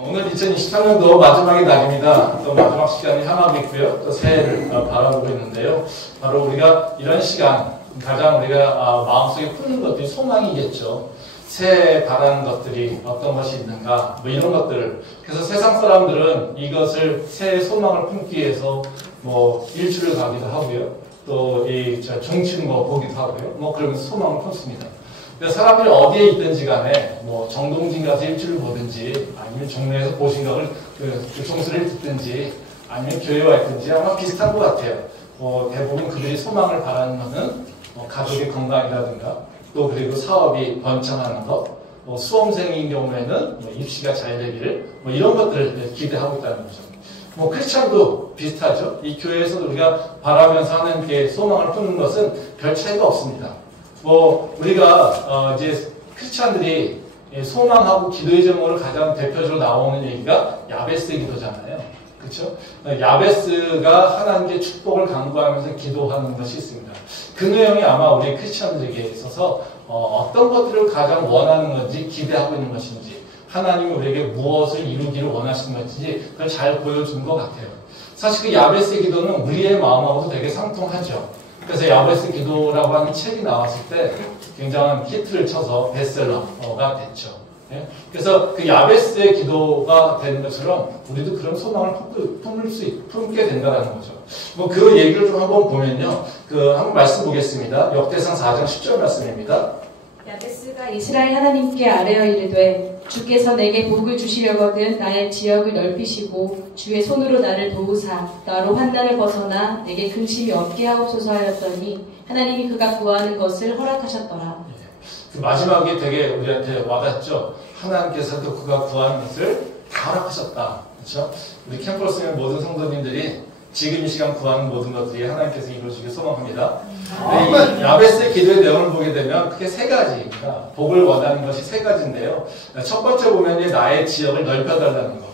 오늘 2023년도 마지막의 날입니다. 또 마지막 시간이 향하고 있고요. 또 새해를 바라보고 있는데요. 바로 우리가 이런 시간, 가장 우리가 마음속에 품는 것들이 소망이겠죠. 새해 바라는 것들이 어떤 것이 있는가, 뭐 이런 것들을. 그래서 세상 사람들은 이것을 새해 소망을 품기 위해서 뭐 일출을 가기도 하고요. 또 이 종치는 거 보기도 하고요. 뭐 그러면서 소망을 품습니다. 사람들이 어디에 있든지 간에 뭐 정동진 가서 일출을 보든지 아니면 종로에서 보신각을 그 종소리를 듣든지 아니면 교회 와 있든지 아마 비슷한 것 같아요. 대부분 그들이 소망을 바라는 것은 가족의 건강이라든가 또 그리고 사업이 번창하는 것, 수험생인 경우에는 입시가 잘 되기를 이런 것들을 기대하고 있다는 거죠. 크리스찬도 비슷하죠. 이 교회에서도 우리가 바라면서 하나님께 소망을 품는 것은 별 차이가 없습니다. 우리가 이제 크리스찬들이 소망하고 기도의 제목으로 가장 대표적으로 나오는 얘기가 야베스 기도잖아요. 그렇죠? 야베스가 하나님께 축복을 간구하면서 기도하는 것이 있습니다. 그 내용이 아마 우리 크리스찬들에게 있어서 어떤 것들을 가장 원하는 건지 기대하고 있는 것인지 하나님이 우리에게 무엇을 이루기를 원하시는 것인지 그걸 잘 보여주는 것 같아요. 사실 그 야베스 기도는 우리의 마음하고도 되게 상통하죠. 그래서 야베스 기도라고 하는 책이 나왔을 때 굉장한 히트를 쳐서 베스트셀러가 됐죠. 그래서 그 야베스의 기도가 되는 것처럼 우리도 그런 소망을 품게 된다는 거죠. 그 얘기를 좀 한번 보면요. 한번 말씀 보겠습니다. 역대상 4장 10절 말씀입니다. 야베스가 이스라엘 하나님께 아뢰어 이르되 주께서 내게 복을 주시려거든 나의 지역을 넓히시고 주의 손으로 나를 도우사 나로 환난을 벗어나 내게 근심이 없게 하옵소서 하였더니 하나님이 그가 구하는 것을 허락하셨더라. 그 마지막에 되게 우리한테 와닿죠. 하나님께서도 그가 구하는 것을 다 허락하셨다. 그렇죠? 우리 캠퍼스의 모든 성도님들이 지금 이 시간 구하는 모든 것들이 하나님께서 이루어지길 소망합니다. 이 야베스의 기도의 내용을 보게 되면 크게 세 가지입니다. 복을 원하는 것이 세 가지인데요. 첫 번째 보면 나의 지역을 넓혀달라는 것.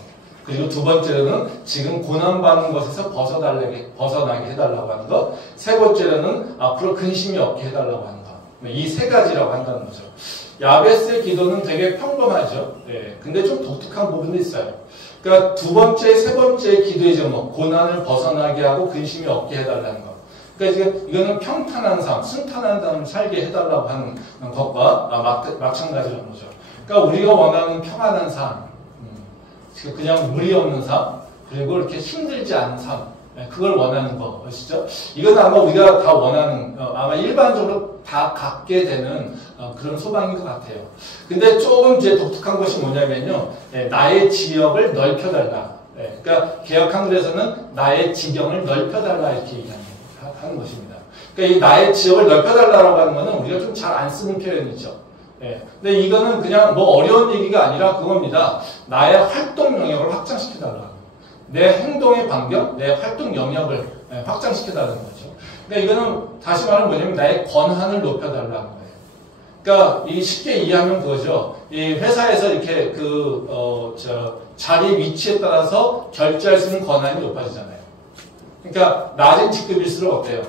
그리고 두 번째로는 지금 고난받는 것에서 벗어나게 해달라고 하는 것. 세 번째로는 앞으로 근심이 없게 해달라고 하는 것. 이 세 가지라고 한다는 거죠. 야베스의 기도는 되게 평범하죠. 근데 좀 독특한 부분도 있어요. 그러니까 두 번째, 세 번째 기도의 제목, 고난을 벗어나게 하고 근심이 없게 해달라는 것. 그러니까 이거는 평탄한 삶, 순탄한 삶을 살게 해달라고 하는 것과 마찬가지라는 거죠. 그러니까 우리가 원하는 평안한 삶, 그냥 무리 없는 삶, 그리고 이렇게 힘들지 않은 삶, 그걸 원하는 것이죠. 이건 아마 우리가 다 원하는, 아마 일반적으로 다 갖게 되는 그런 소망인 것 같아요. 근데 조금 이제 독특한 것이 뭐냐면요. 나의 지역을 넓혀달라. 그러니까 개역 한글에서는 나의 지경을 넓혀달라 이렇게 하는 것입니다. 그러니까 이 나의 지역을 넓혀달라고 하는 것은 우리가 좀 잘 안 쓰는 표현이죠. 근데 이거는 그냥 어려운 얘기가 아니라 그겁니다. 나의 활동 영역을 확장시켜달라. 내 행동의 반경, 내 활동 영역을 확장시켜달라는 거죠. 그러니까 이거는 다시 말하면 뭐냐면 나의 권한을 높여달라는 거예요. 그러니까 쉽게 이해하면 그거죠. 이 회사에서 이렇게 자리 위치에 따라서 결제할 수 있는 권한이 높아지잖아요. 그러니까 낮은 직급일수록 어때요?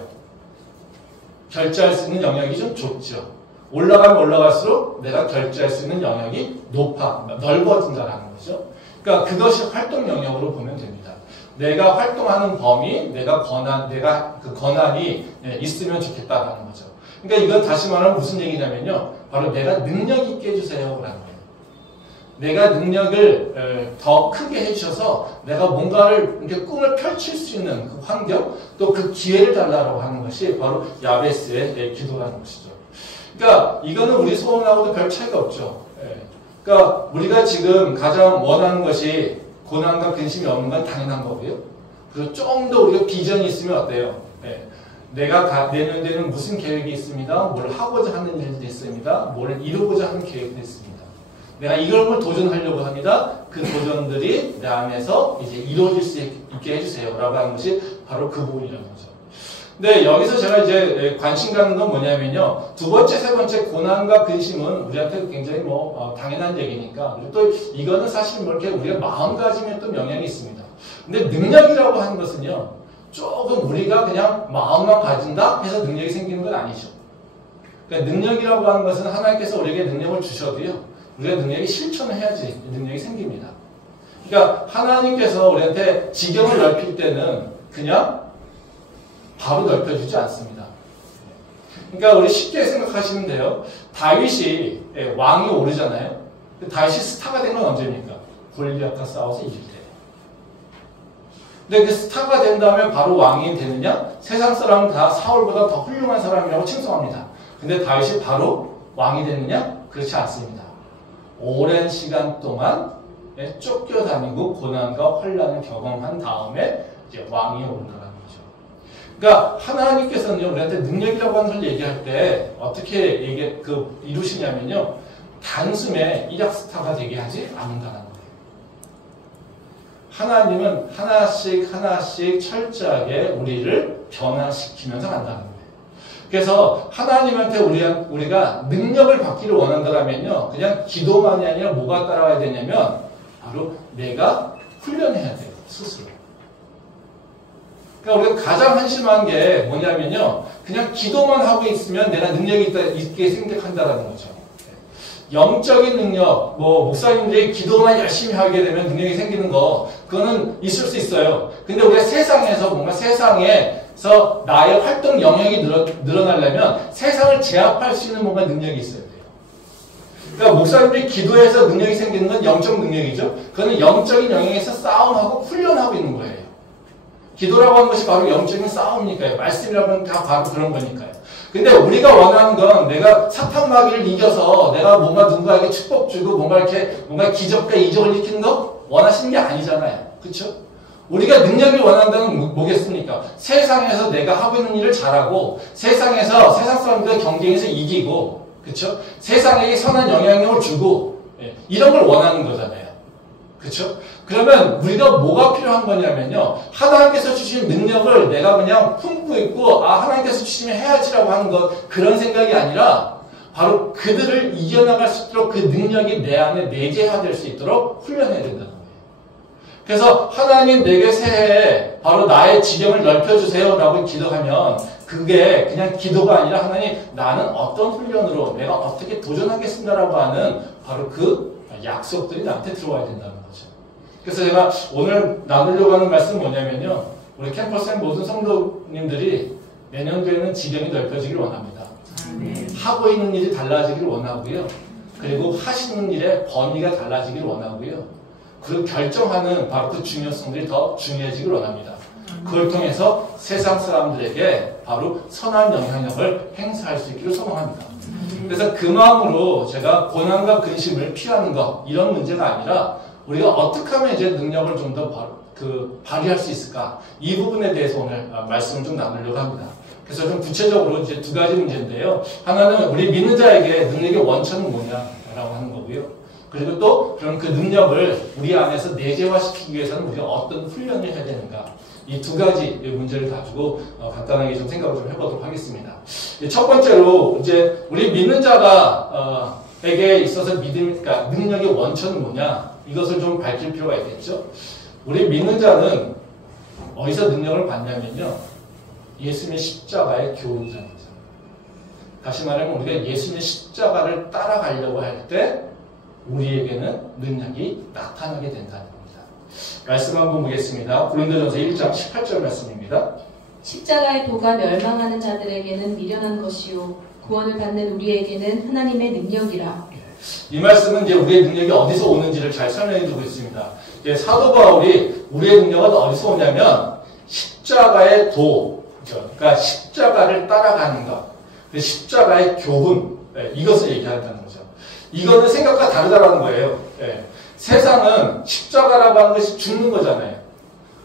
결제할 수 있는 영역이 좀 좁죠. 올라가면 올라갈수록 내가 결제할 수 있는 영역이 넓어진다는 거죠. 그러니까 그것이 활동 영역으로 보면 됩니다. 내가 활동하는 범위, 내가 그 권한이 있으면 좋겠다라는 거죠. 그러니까 이건 다시 말하면 무슨 얘기냐면요. 바로 내가 능력 있게 해주세요라는 거예요. 내가 능력을 더 크게 해주셔서 내가 뭔가를 이렇게 꿈을 펼칠 수 있는 그 환경, 또 그 기회를 달라고 하는 것이 바로 야베스의 기도라는 것이죠. 그러니까 이거는 우리 소원하고도 별 차이가 없죠. 그러니까 우리가 지금 가장 원하는 것이 고난과 근심이 없는 건 당연한 거고요. 그리고 좀 더 우리가 비전이 있으면 어때요? 내가 내년에는 무슨 계획이 있습니다. 뭘 하고자 하는 일도 있습니다. 뭘 이루고자 하는 계획도 있습니다. 내가 이걸 도전하려고 합니다. 그 도전들이 내 안에서 이제 이루어질 수 있게 해주세요. 라고 하는 것이 바로 그 부분이라는 거죠. 근데 여기서 제가 이제 관심 갖는 건 뭐냐면요. 두 번째, 세 번째 고난과 근심은 우리한테 굉장히 당연한 얘기니까. 그리고 또 이거는 사실 이렇게 우리가 마음가짐에 또 영향이 있습니다. 근데 능력이라고 하는 것은요. 조금 우리가 그냥 마음만 가진다 해서 능력이 생기는 건 아니죠. 그러니까 능력이라고 하는 것은 하나님께서 우리에게 능력을 주셔도요. 우리가 능력이 실천을 해야지 능력이 생깁니다. 그러니까 하나님께서 우리한테 지경을 넓힐 때는 그냥 바로 넓혀주지 않습니다. 그러니까 우리 쉽게 생각하시면 돼요. 다윗이 왕이 오르잖아요. 다윗이 스타가 된 건 언제입니까? 골리앗과 싸워서 이길 때. 근데 그 스타가 된 다음에 바로 왕이 되느냐? 세상 사람은 다 사울보다 더 훌륭한 사람이라고 칭송합니다. 근데 다윗이 바로 왕이 됐느냐? 그렇지 않습니다. 오랜 시간 동안 쫓겨다니고 고난과 환난을 경험한 다음에 이제 왕이 오른 거라는 거죠. 그러니까 하나님께서는 우리한테 능력이라고 하는 걸 얘기할 때 어떻게 이루시냐면요. 단숨에 일약 스타가 되게 하지 않는다는 거예요. 하나님은 하나씩 하나씩 철저하게 우리를 변화시키면서 간다는 거예요. 그래서 하나님한테 우리가 능력을 받기를 원한다면요. 그냥 기도만이 아니라 뭐가 따라와야 되냐면 바로 내가 훈련해야 돼요. 스스로. 그러니까 우리가 가장 한심한 게 뭐냐면요. 그냥 기도만 하고 있으면 내가 능력이 있게 생각한다는 거죠. 영적인 능력, 목사님들이 기도만 열심히 하게 되면 능력이 생기는 거, 그거는 있을 수 있어요. 근데 우리가 세상에서 뭔가 세상에서 나의 활동 영역이 늘어나려면 세상을 제압할 수 있는 뭔가 능력이 있어야 돼요. 그러니까 목사님들이 기도해서 능력이 생기는 건 영적 능력이죠. 그거는 영적인 영역에서 싸움하고 훈련하고 있는 거예요. 기도라고 하는 것이 바로 영적인 싸움이니까요. 말씀이라고 하는 다 바로 그런 거니까요. 근데 우리가 원하는 건 내가 사탕마귀를 이겨서 내가 뭔가 누군가에게 축복 주고 뭔가 기적과 이적을 일으키는 거 원하시는 게 아니잖아요. 그렇죠? 우리가 능력을 원한다는 뭐겠습니까? 세상에서 내가 하고 있는 일을 잘하고 세상에서 세상 사람들과 경쟁에서 이기고 그렇죠? 세상에게 선한 영향력을 주고 이런 걸 원하는 거잖아요. 그렇죠? 그러면 우리가 뭐가 필요한 거냐면요. 하나님께서 주신 능력을 내가 그냥 품고 있고 하나님께서 주시면 해야지라고 하는 것 그런 생각이 아니라 바로 그들을 이겨나갈 수 있도록 그 능력이 내 안에 내재화될 수 있도록 훈련해야 된다는 거예요. 그래서 하나님 내게 새해에 바로 나의 지경을 넓혀주세요 라고 기도하면 그게 그냥 기도가 아니라 하나님 나는 어떤 훈련으로 내가 어떻게 도전하겠습니다 라고 하는 바로 그 약속들이 나한테 들어와야 된다는 거죠. 그래서 제가 오늘 나누려고 하는 말씀은 뭐냐면요. 우리 캠퍼스의 모든 성도님들이 내년도에는 지경이 넓혀지기를 원합니다. 하고 있는 일이 달라지기를 원하고요. 그리고 하시는 일의 범위가 달라지기를 원하고요. 그리고 결정하는 바로 그 중요성들이 더 중요해지기를 원합니다. 그걸 통해서 세상 사람들에게 바로 선한 영향력을 행사할 수 있기를 소망합니다. 그래서 그 마음으로 제가 고난과 근심을 피하는 것 이런 문제가 아니라 우리가 어떻게 하면 이제 능력을 좀 더 발휘할 수 있을까 이 부분에 대해서 오늘 말씀을 좀 나누려고 합니다. 그래서 좀 구체적으로 이제 두 가지 문제인데요. 하나는 우리 믿는 자에게 능력의 원천은 뭐냐라고 하는 거고요. 그리고 또 그럼 그 능력을 우리 안에서 내재화시키기 위해서는 우리가 어떤 훈련을 해야 되는가 이 두 가지 문제를 가지고 간단하게 좀 생각을 좀 해보도록 하겠습니다. 첫 번째로 이제 우리 믿는 자가 에게 있어서 그러니까 능력의 원천은 뭐냐 이것을 좀 밝힐 필요가 있겠죠. 우리 믿는 자는 어디서 능력을 받냐면요. 예수님의 십자가의 교훈장이죠. 다시 말하면 우리가 예수님의 십자가를 따라가려고 할 때 우리에게는 능력이 나타나게 된다는 겁니다. 말씀 한번 보겠습니다. 고린도전서 1장 18절 말씀입니다. 십자가의 도가 멸망하는 자들에게는 미련한 것이요 구원을 받는 우리에게는 하나님의 능력이라. 이 말씀은 이제 우리의 능력이 어디서 오는지를 잘 설명해 주고 있습니다. 사도 바울이 우리의 능력은 어디서 오냐면 십자가의 도, 그러니까 십자가를 따라가는 것, 십자가의 교훈 이것을 얘기한다는 거죠. 이거는 생각과 다르다라는 거예요. 세상은 십자가라고 하는 것이 죽는 거잖아요.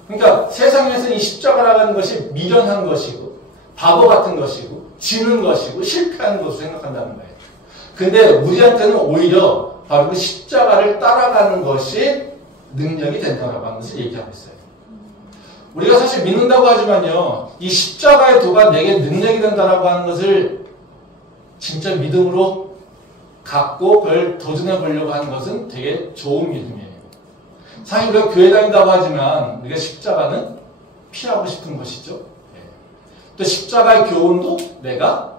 그러니까 세상에서는 이 십자가라고 하는 것이 미련한 것이고 바보 같은 것이고 지는 것이고 실패하는 것으로 생각한다는 거예요. 근데 우리한테는 오히려 바로 그 십자가를 따라가는 것이 능력이 된다고 하는 것을 얘기하고 있어요. 우리가 사실 믿는다고 하지만요. 이 십자가의 도가 내게 능력이 된다고 하는 것을 진짜 믿음으로 갖고 그걸 도전해 보려고 하는 것은 되게 좋은 믿음이에요. 사실 우리가 교회 다닌다고 하지만 우리가 십자가는 피하고 싶은 것이죠. 또 십자가의 교훈도 내가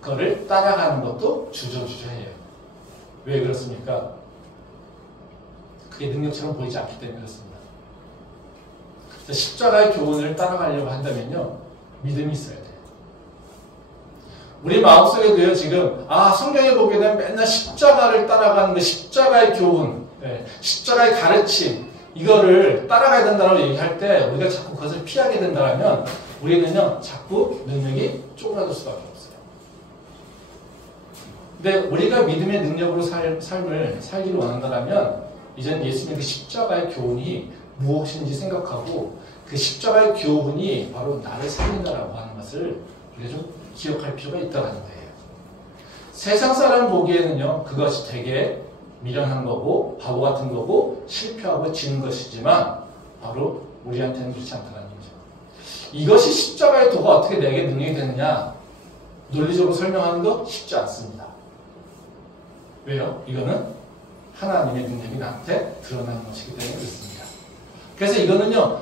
그거를 따라가는 것도 주저주저해요. 왜 그렇습니까? 그게 능력처럼 보이지 않기 때문에 그렇습니다. 십자가의 교훈을 따라가려고 한다면요, 믿음이 있어야 돼요. 우리 마음속에도요, 지금, 성경에 보게 되면 맨날 십자가를 따라가는 거, 십자가의 교훈, 십자가의 가르침, 이거를 따라가야 된다고 얘기할 때, 우리가 자꾸 그것을 피하게 된다면, 우리는요, 자꾸 능력이 쪼그라들 수밖에 없어요. 근데 우리가 믿음의 능력으로 삶을 살기를 원한다면, 이제는 예수님의 그 십자가의 교훈이 무엇인지 생각하고, 그 십자가의 교훈이 바로 나를 살린다라고 하는 것을 우리가 좀 기억할 필요가 있다는 거예요. 세상 사람 보기에는요, 그것이 되게 미련한 거고, 바보 같은 거고, 실패하고 지는 것이지만, 바로 우리한테는 그렇지 않다는 거죠. 이것이 십자가의 도가 어떻게 내게 능력이 되느냐, 논리적으로 설명하는 거 쉽지 않습니다. 왜요? 이거는 하나님의 능력이 나한테 드러나는 것이기 때문에 그렇습니다. 그래서 이거는요,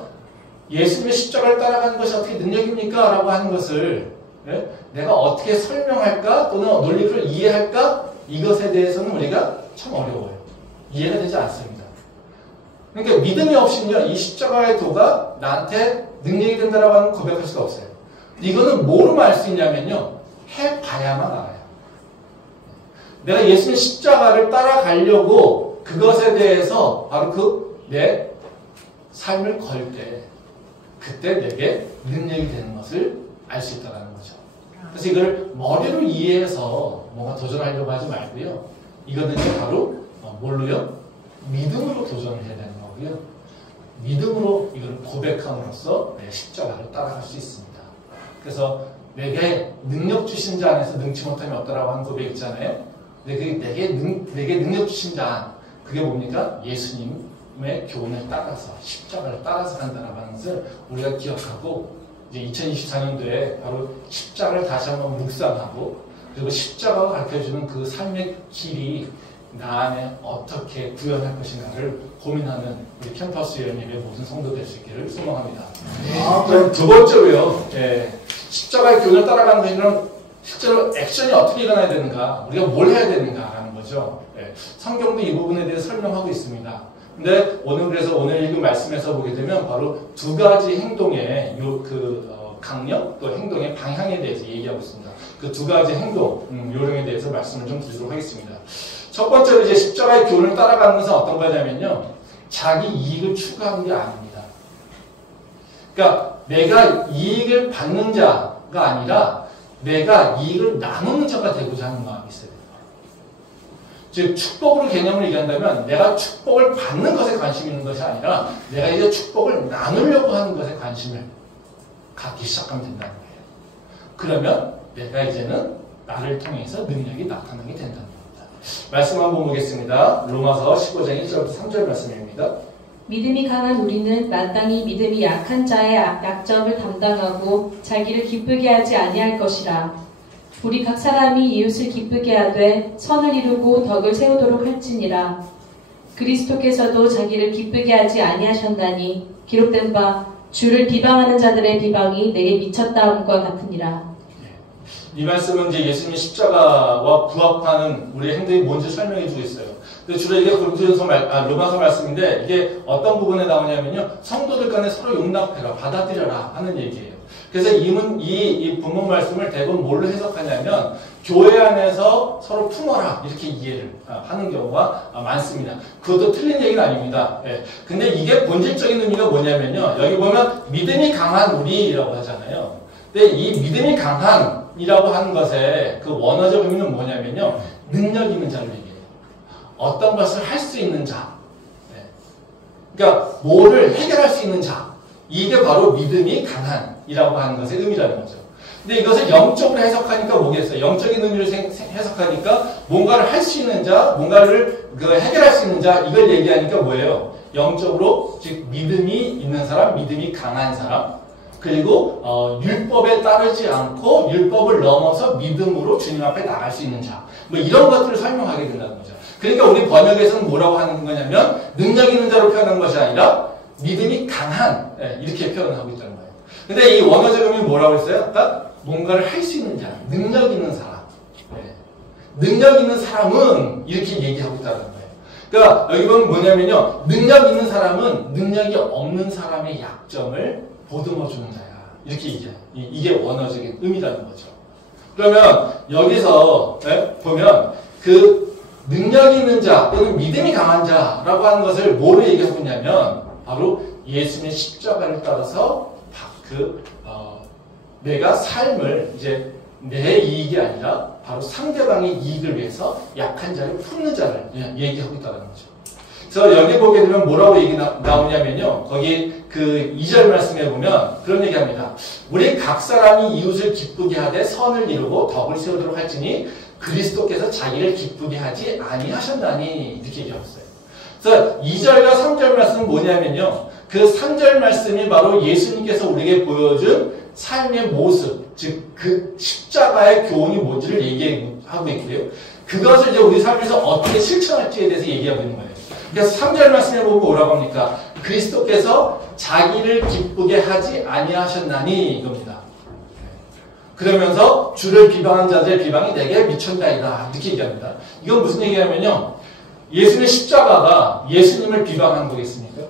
예수님의 십자가를 따라가는 것이 어떻게 능력입니까? 라고 하는 것을 내가 어떻게 설명할까? 또는 논리를 이해할까? 이것에 대해서는 우리가 참 어려워요. 이해가 되지 않습니다. 그러니까 믿음이 없이는요, 이 십자가의 도가 나한테 능력이 된다라고 하는 고백할 수가 없어요. 이거는 뭐로 알 수 있냐면요, 해봐야만 알아요. 내가 예수님의 십자가를 따라가려고 그것에 대해서 바로 내 삶을 걸 때, 그때 내게 능력이 되는 것을 알 수 있다는 거죠. 그래서 이걸 머리로 이해해서 뭔가 도전하려고 하지 말고요. 이거는요, 바로 뭘로요? 믿음으로 도전을 해야 되는 거고요. 믿음으로 이걸 고백함으로써 내 십자가를 따라갈 수 있습니다. 그래서 내게 능력 주신 자 안에서 능치 못함이 없다라고 하는 고백 있잖아요. 근데 내게 능력 주신 자, 그게 뭡니까? 예수님의 교훈을 따라서, 십자가를 따라서 간다라고 하는 것을 우리가 기억하고, 이제 2024년도에 바로 십자가를 다시 한번 묵상하고, 그리고 십자가가 가르쳐주는 그 삶의 길이 나 안에 어떻게 구현할 것인가를 고민하는 우리 캠퍼스 예배 모든 성도 될 수 있기를 소망합니다. 그럼 두 번째로요, 십자가의 교훈을 따라가는 것이란 실제로 액션이 어떻게 일어나야 되는가, 우리가 뭘 해야 되는가라는 거죠. 성경도 이 부분에 대해서 설명하고 있습니다. 근데 그래서 오늘 읽은 말씀에서 보게 되면 바로 두 가지 행동의 강령 또 행동의 방향에 대해서 얘기하고 있습니다. 그 두 가지 행동, 요령에 대해서 말씀을 좀 드리도록 하겠습니다. 첫 번째로 이제 십자가의 교훈을 따라가는 것은 어떤 거냐면요, 자기 이익을 추구하는 게 아닙니다. 그러니까 내가 이익을 받는 자가 아니라 내가 이익을 나누는 자가 되고자 하는 마음이 있어야 됩니다. 즉, 축복으로 개념을 얘기한다면 내가 축복을 받는 것에 관심이 있는 것이 아니라 내가 이제 축복을 나누려고 하는 것에 관심을 갖기 시작하면 된다는 거예요. 그러면 내가 이제는 나를 통해서 능력이 나타나게 된다는 겁니다. 말씀 한번 보겠습니다. 로마서 15장 1절부터 3절 말씀입니다. 믿음이 강한 우리는 마땅히 믿음이 약한 자의 약점을 담당하고 자기를 기쁘게 하지 아니할 것이라. 우리 각 사람이 이웃을 기쁘게 하되 선을 이루고 덕을 세우도록 할지니라. 그리스도께서도 자기를 기쁘게 하지 아니하셨나니 기록된 바 주를 비방하는 자들의 비방이 내게 미쳤다함과 같으니라. 이 말씀은 이제 예수님의 십자가와 부합하는 우리의 행동이 뭔지 설명해 주겠어요. 근데 주로 이게 로마서 말씀인데 이게 어떤 부분에 나오냐면요, 성도들 간에 서로 용납해라, 받아들여라 하는 얘기예요. 그래서 이 본문 말씀을 대부분 뭘로 해석하냐면 교회 안에서 서로 품어라 이렇게 이해를 하는 경우가 많습니다. 그것도 틀린 얘기는 아닙니다. 근데 이게 본질적인 의미가 뭐냐면요, 여기 보면 믿음이 강한 우리라고 하잖아요. 근데 이 믿음이 강한이라고 하는 것의 그 원어적 의미는 뭐냐면요, 능력 있는 자를 얘기해요. 어떤 것을 할 수 있는 자. 그러니까 뭐를 해결할 수 있는 자. 이게 바로 믿음이 강한이라고 하는 것의 의미라는 거죠. 근데 이것을 영적으로 해석하니까 뭐겠어요? 영적인 의미로 해석하니까 뭔가를 할 수 있는 자, 뭔가를 해결할 수 있는 자, 이걸 얘기하니까 뭐예요? 영적으로, 즉 믿음이 있는 사람, 믿음이 강한 사람, 그리고 율법에 따르지 않고 율법을 넘어서 믿음으로 주님 앞에 나갈 수 있는 자, 뭐 이런 것들을 설명하게 된다는 거죠. 그러니까 우리 번역에서는 뭐라고 하는 거냐면 능력 있는 자로 표현한 것이 아니라 믿음이 강한, 이렇게 표현하고 있다는 거예요. 근데 이 원어적 의미는 뭐라고 했어요? 아까 뭔가를 할 수 있는 자, 능력 있는 사람. 능력 있는 사람은 이렇게 얘기하고 있다는 거예요. 그러니까 여기 보면 뭐냐면요. 능력 있는 사람은 능력이 없는 사람의 약점을 보듬어 주는 자야. 이렇게 얘기해요. 이게 원어적인 의미라는 거죠. 그러면 여기서 보면 그 능력 있는 자 또는 믿음이 강한 자라고 하는 것을 뭐로 얘기하고 있냐면 바로 예수님의 십자가를 따라서 내가 삶을 이제 내 이익이 아니라 바로 상대방의 이익을 위해서 약한 자를 품는 자를 얘기하고 있다는 거죠. 그래서 여기 보게 되면 뭐라고 얘기 나오냐면요. 거기 그 2절 말씀에 보면 그런 얘기합니다. 우리 각 사람이 이웃을 기쁘게 하되 선을 이루고 덕을 세우도록 할지니 그리스도께서 자기를 기쁘게 하지 아니하셨나니 이렇게 얘기하고 있어요. 그래서 2절과 3절 말씀은 뭐냐면요. 그 3절 말씀이 바로 예수님께서 우리에게 보여준 삶의 모습, 즉 그 십자가의 교훈이 뭔지를 얘기하고 있고요. 그것을 이제 우리 삶에서 어떻게 실천할지에 대해서 얘기하고 있는 거예요. 그래서 3절 말씀에 보면 뭐라고 합니까? 그리스도께서 자기를 기쁘게 하지 아니하셨나니 이겁니다. 그러면서 주를 비방한 자들의 비방이 내게 미쳤나이다 이렇게 얘기합니다. 이건 무슨 얘기냐면요. 예수님의 십자가가 예수님을 비방한 거겠습니까?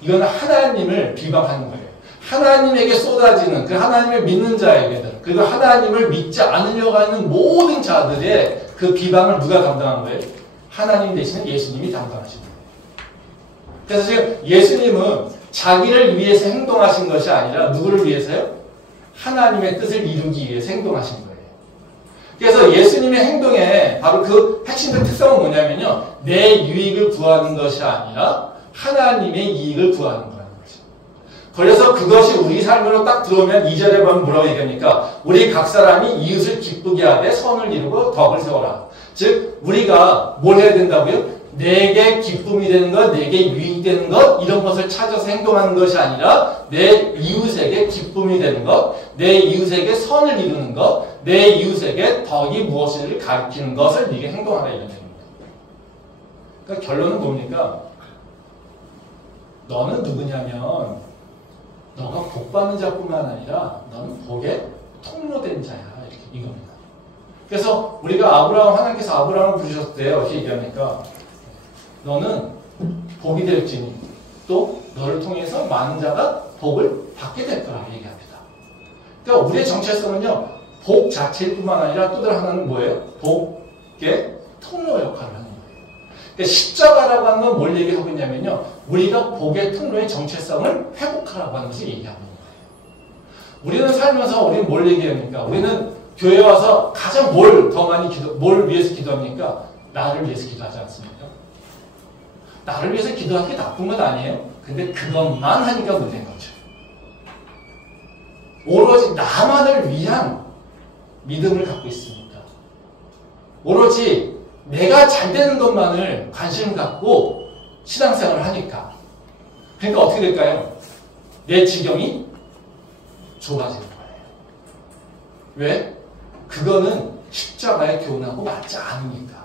이건 하나님을 비방하는 거예요. 하나님에게 쏟아지는 그 하나님을 믿는 자에게들 그리고 하나님을 믿지 않으려고 하는 모든 자들의 그 비방을 누가 담당한 거예요? 하나님 대신에 예수님이 담당하신 거예요. 그래서 지금 예수님은 자기를 위해서 행동하신 것이 아니라 누구를 위해서요? 하나님의 뜻을 이루기 위해서 행동하신 거예요. 그래서 예수님의 행동에 바로 그 핵심적 특성은 뭐냐면요. 내 유익을 구하는 것이 아니라 하나님의 이익을 구하는 거라는 거죠. 그래서 그것이 우리 삶으로 딱 들어오면 2절에 보면 뭐라고 얘기합니까? 우리 각 사람이 이웃을 기쁘게 하되 선을 이루고 덕을 세워라. 즉 우리가 뭘 해야 된다고요? 내게 기쁨이 되는 것, 내게 유익이 되는 것 이런 것을 찾아서 행동하는 것이 아니라 내 이웃에게 기쁨이 되는 것, 내 이웃에게 선을 이루는 것, 내 이웃에게 덕이 무엇인지를 가르치는 것을 네게 행동하라 이런 얘기입니다. 그러니까 결론은 뭡니까? 너는 누구냐면 너가 복 받는 자뿐만 아니라 너는 복의 통로된 자야 이겁니다. 그래서 우리가 하나님께서 아브라함을 부르셨을 때 어떻게 얘기합니까? 너는 복이 될지니 또 너를 통해서 많은 자가 복을 받게 될 거라고 얘기합니다. 그러니까 우리의 정체성은요. 복 자체일 뿐만 아니라 또 다른 하나는 뭐예요? 복의 통로 역할을 하는 거예요. 그러니까 십자가라고 하는 건 뭘 얘기하고 있냐면요. 우리가 복의 통로의 정체성을 회복하라고 하는 것을 얘기하고 있는 거예요. 우리는 살면서 우리는 뭘 얘기합니까? 우리는 교회 와서 가장 뭘 위해서 기도합니까? 나를 위해서 기도하지 않습니까? 나를 위해서 기도하는 게 나쁜 건 아니에요. 근데 그것만 하니까 문제인 거죠. 오로지 나만을 위한 믿음을 갖고 있으니까. 오로지 내가 잘 되는 것만을 관심을 갖고 신앙생활을 하니까. 그러니까 어떻게 될까요? 내 지경이 좁아지는 거예요. 왜? 그거는 십자가의 교훈하고 맞지 않으니까.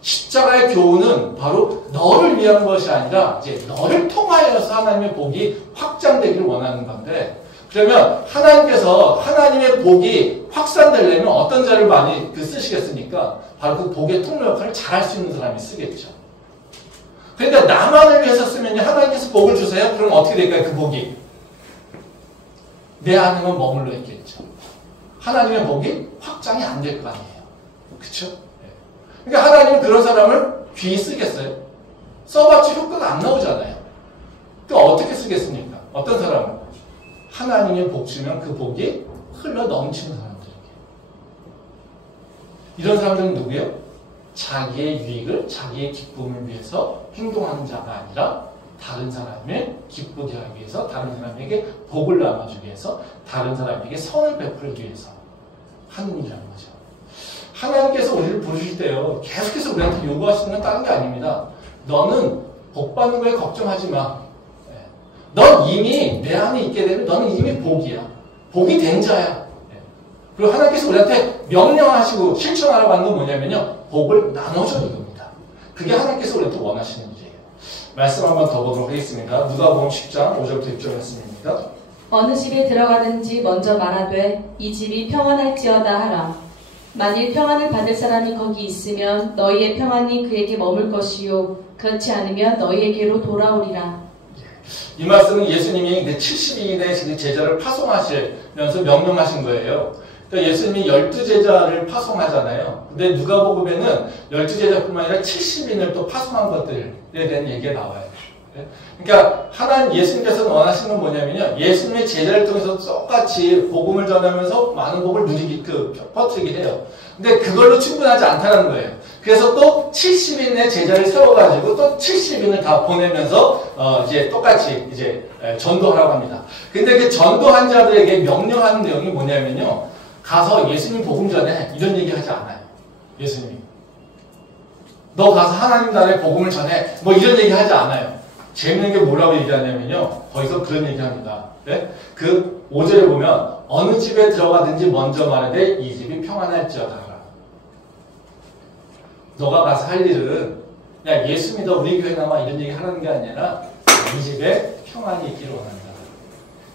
십자가의 교훈은 바로 너를 위한 것이 아니라 이제 너를 통하여서 하나님의 복이 확장되기를 원하는 건데 그러면 하나님께서 하나님의 복이 확산되려면 어떤 자를 많이 쓰시겠습니까? 바로 그 복의 통로 역할을 잘할 수 있는 사람이 쓰겠죠. 그러니까 나만을 위해서 쓰면 하나님께서 복을 주세요. 그럼 어떻게 될까요? 그 복이 내 안에만 머물러 있겠죠. 하나님의 복이 확장이 안 될 거 아니에요. 그렇죠? 그러니까 하나님은 그런 사람을 귀히 쓰겠어요? 써봤자 효과가 안 나오잖아요. 그러니까 어떻게 쓰겠습니까? 어떤 사람은? 하나님의 복 주면 그 복이 흘러 넘치는 사람들에게. 이런 사람들은 누구예요? 자기의 유익을, 자기의 기쁨을 위해서 행동하는 자가 아니라 다른 사람을 기쁘게 하기 위해서, 다른 사람에게 복을 나눠주기 위해서, 다른 사람에게 선을 베풀기 위해서 하는 일이라는 거죠. 하나님께서 우리를 부르실 때요, 계속해서 우리한테 요구하시는 건 다른 게 아닙니다. 너는 복 받는 거에 걱정하지 마. 넌 이미 내 안에 있게 되면 너는 이미 복이야. 복이 된 자야. 그리고 하나님께서 우리한테 명령하시고 실천하라고 하는 건 뭐냐면요, 복을 나눠줘 이겁니다. 그게 하나님께서 우리한테 원하시는 일이에요. 말씀 한번 더 보도록 하겠습니다. 누가복음 10장 5절부터 6절 말씀입니다. 어느 집에 들어가든지 먼저 말하되 이 집이 평안할지어다 하라. 만일 평안을 받을 사람이 거기 있으면 너희의 평안이 그에게 머물 것이요 그렇지 않으면 너희에게로 돌아오리라. 이 말씀은 예수님이 70인의 제자를 파송하시면서 명령하신 거예요. 그러니까 예수님이 12제자를 파송하잖아요. 근데 누가복음에는 12제자뿐만 아니라 70인을 또 파송한 것들에 대한 얘기가 나와요. 그러니까 하나님 예수님께서는 원하시는 건 뭐냐면요, 예수님의 제자를 통해서 똑같이 복음을 전하면서 많은 복을 누리기 퍼뜨리게 해요. 근데 그걸로 충분하지 않다는 거예요. 그래서 또 70인의 제자를 세워가지고 또 70인을 다 보내면서 이제 똑같이 이제 전도하라고 합니다. 근데 그 전도한 자들에게 명령하는 내용이 뭐냐면요, 가서 예수님 복음 전에 이런 얘기 하지 않아요. 예수님이 너 가서 하나님 나라의 복음을 전해 뭐 이런 얘기 하지 않아요. 재밌는 게 뭐라고 얘기하냐면요, 거기서 그런 얘기합니다. 네? 그 5절에 보면 어느 집에 들어가든지 먼저 말하되 이 집이 평안할지어다. 너가 가서 할 일은 야 예수 믿어 우리 교회 나와 이런 얘기 하라는 게 아니라 이 집에 평안이 있기를 원한다.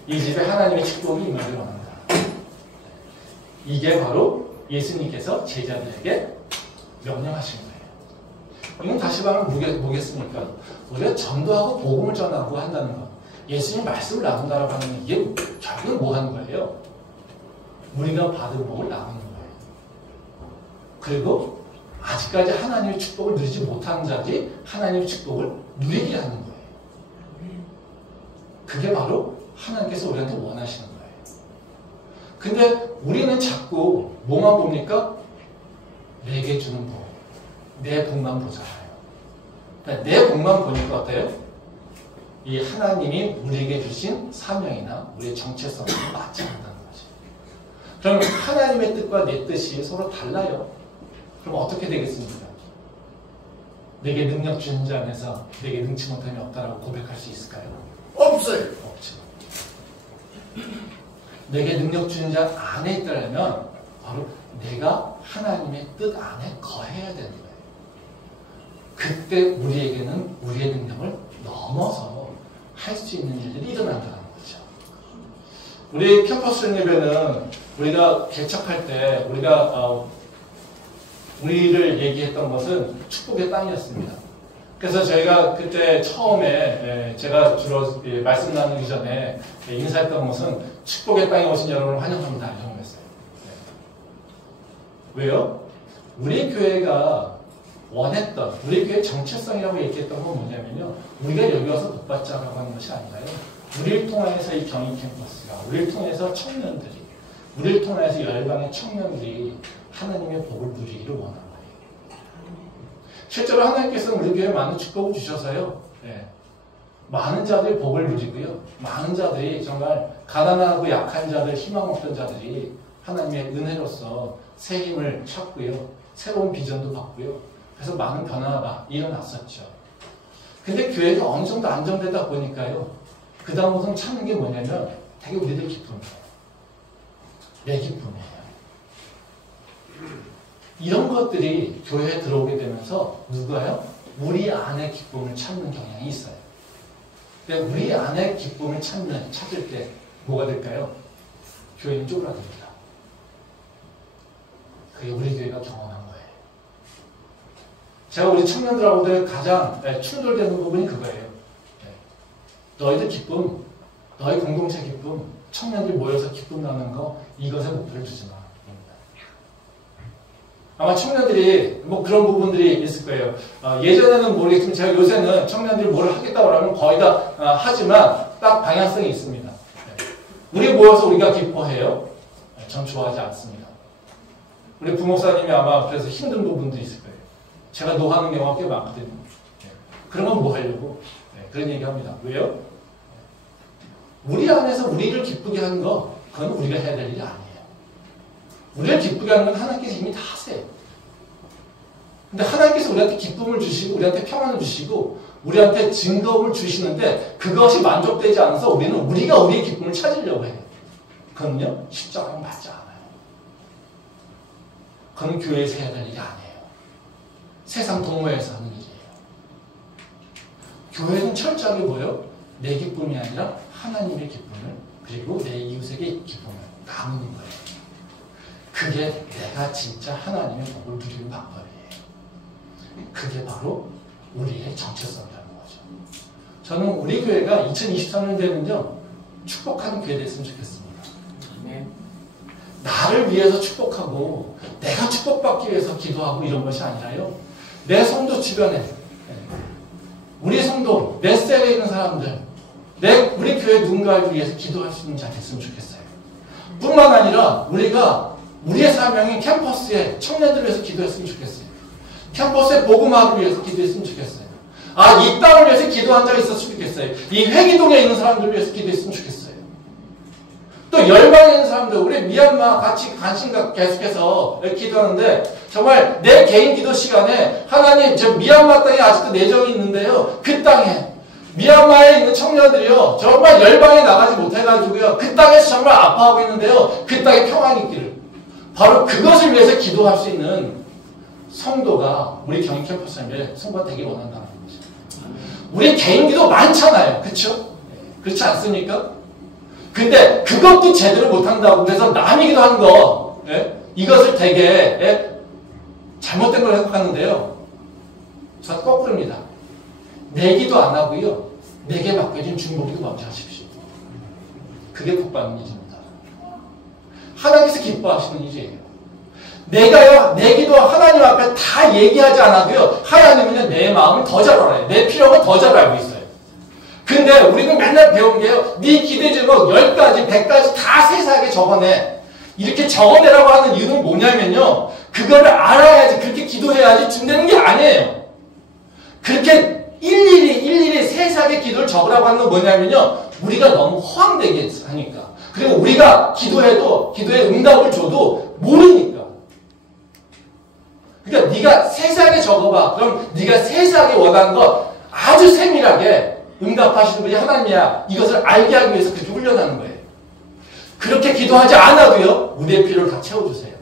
이 집에 하나님의 축복이 임하기를 원한다. 이게 바로 예수님께서 제자들에게 명령하신 거예요. 이건 다시 말하면 뭐겠습니까? 우리가 전도하고 복음을 전하고 한다는 것, 예수님 말씀을 나눈다라고 하는 이게 결국은 뭐 하는 거예요? 우리가 받은 복을 나누는 거예요. 그리고 아직까지 하나님의 축복을 누리지 못하는 자들이 하나님의 축복을 누리게 하는 거예요. 그게 바로 하나님께서 우리한테 원하시는 거예요. 근데 우리는 자꾸 뭐만 봅니까? 내게 주는 복, 내 복만 보잖아요. 그러니까 내 복만 보니까 어때요? 이 하나님이 우리에게 주신 사명이나 우리의 정체성이 맞지 않는다는 거죠. 그럼 하나님의 뜻과 내 뜻이 서로 달라요. 그럼 어떻게 되겠습니까? 내게 능력 주는 자 안에서 내게 능치 못함이 없다라고 고백할 수 있을까요? 없어요. 없죠. 내게 능력 주는 자 안에 있다면 바로 내가 하나님의 뜻 안에 거해야 되는 거예요. 그때 우리에게는 우리의 능력을 넘어서 할 수 있는 일들이 일어난다는 거죠. 우리 캠퍼스 예배는 우리가 개척할 때 우리를 얘기했던 것은 축복의 땅이었습니다. 그래서 저희가 그때 처음에 제가 주로 말씀 나누기 전에 인사했던 것은 축복의 땅에 오신 여러분을 환영합니다. 이런 거였어요. 왜요? 우리 교회가 원했던, 우리 교회의 정체성이라고 얘기했던 건 뭐냐면요, 우리가 여기 와서 복 받자라고 하는 것이 아니라요, 우리를 통해서 이 경인 캠퍼스가, 우리를 통해서 청년들이, 우리를 통해서 열방의 청년들이 하나님의 복을 누리기를 원하는 거예요. 실제로 하나님께서는 우리 교회에 많은 축복을 주셔서요, 많은 자들이 복을 누리고요, 많은 자들이 정말 가난하고 약한 자들, 희망 없던 자들이 하나님의 은혜로서 새 힘을 찾고요, 새로운 비전도 받고요, 그래서 많은 변화가 일어났었죠. 근데 교회가 어느 정도 안정되다 보니까요, 그 다음부터는 찾는 게 뭐냐면 되게 우리들 기쁨이에요. 내 기쁨이에요. 이런 것들이 교회에 들어오게 되면서 누가요? 우리 안에 기쁨을 찾는 경향이 있어요. 근데 우리 안에 기쁨을 찾을 때 뭐가 될까요? 교회는 쪼그라듭니다. 그게 우리 교회가 경험한 거예요. 제가 우리 청년들하고도 가장 충돌되는 부분이 그거예요. 너희들 기쁨, 너희 공동체 기쁨, 청년들이 모여서 기쁨 나누는 거, 이것에 목표를 두지 마. 아마 청년들이 뭐 그런 부분들이 있을 거예요. 예전에는 모르겠지만 제가 요새는 청년들이 뭘 하겠다고 하면 거의 다 하지만 딱 방향성이 있습니다. 우리 모여서 우리가 기뻐해요? 전 좋아하지 않습니다. 우리 부목사님이 아마 그래서 힘든 부분도 있을 거예요. 제가 노하는 경우가 꽤 많거든요. 그런 건 뭐 하려고? 그런 얘기 합니다. 왜요? 우리 안에서 우리를 기쁘게 하는 거, 그건 우리가 해야 될 일이 아니에요. 우리를 기쁘게 하는 건 하나님께서 이미 다 하세요. 근데 하나님께서 우리한테 기쁨을 주시고, 우리한테 평안을 주시고, 우리한테 즐거움을 주시는데, 그것이 만족되지 않아서 우리는 우리가 우리의 기쁨을 찾으려고 해요. 그건요, 십자가랑 맞지 않아요. 그건 교회에서 해야 될 일이 아니에요. 세상 동호회에서 하는 일이에요. 교회는 철저하게 뭐예요? 내 기쁨이 아니라 하나님의 기쁨을, 그리고 내 이웃에게 기쁨을 나누는 거예요. 그게 내가 진짜 하나님의 복을 누리는 방법이에요. 그게 바로 우리의 정체성이라는 거죠. 저는 우리 교회가 2023년 되면요, 축복하는 교회 됐으면 좋겠습니다. 나를 위해서 축복하고 내가 축복받기 위해서 기도하고 이런 것이 아니라요, 내 성도 주변에, 우리 성도, 내 셀에 있는 사람들, 우리 교회 누군가를 위해서 기도할 수 있는 자 됐으면 좋겠어요. 뿐만 아니라 우리의 사명인 캠퍼스에 청년들을 위해서 기도했으면 좋겠어요. 캠퍼스의 복음화를 위해서 기도했으면 좋겠어요. 이 땅을 위해서 기도한 자 있었으면 좋겠어요. 이 회기동에 있는 사람들을 위해서 기도했으면 좋겠어요. 또 열방에 있는 사람들, 우리 미얀마 같이 관심과 계속해서 기도하는데, 정말 내 개인 기도 시간에 하나님, 저 미얀마 땅에 아직도 내정이 있는데요, 그 땅에 미얀마에 있는 청년들이요, 정말 열방에 나가지 못해가지고요, 그 땅에서 정말 아파하고 있는데요, 그 땅에 평안이 있기를, 바로 그것을 위해서 기도할 수 있는 성도가 우리 경인 캠퍼스에 성도가 되길 원한다는 거죠. 우리 개인 기도 많잖아요, 그렇죠? 그렇지 않습니까? 근데 그것도 제대로 못한다고 그래서 남이 기도한 거, 이것을 되게 잘못된 걸 생각하는데요, 저는 거꾸로입니다. 내 기도 안 하고요, 내게 맡겨진 중보기도 먼저 하십시오. 그게 복 받는 일입니다. 하나님께서 기뻐하시는 일이에요. 내가요, 내 기도 하나님 앞에 다 얘기하지 않아도요, 하나님은요, 내 마음을 더 잘 알아요. 내 필요를 더 잘 알고 있어요. 근데 우리는 맨날 배운 게요, 네 기대 제목 10가지, 100가지 다 세세하게 적어내. 이렇게 적어내라고 하는 이유는 뭐냐면요, 그거를 알아야지, 그렇게 기도해야지 준다는 게 아니에요. 그렇게 일일이 세세하게 기도를 적으라고 하는 건 뭐냐면요, 우리가 너무 허황되게 하니까. 그리고 우리가 기도해도, 기도에 응답을 줘도 모르니까. 그러니까 네가 세세하게 적어봐. 그럼 네가 세세하게 원하는 거 아주 세밀하게 응답하시는 분이 하나님이야, 이것을 알게 하기 위해서 그렇게 훈련하는 거예요. 그렇게 기도하지 않아도요, 우리의 필요를 다 채워주세요.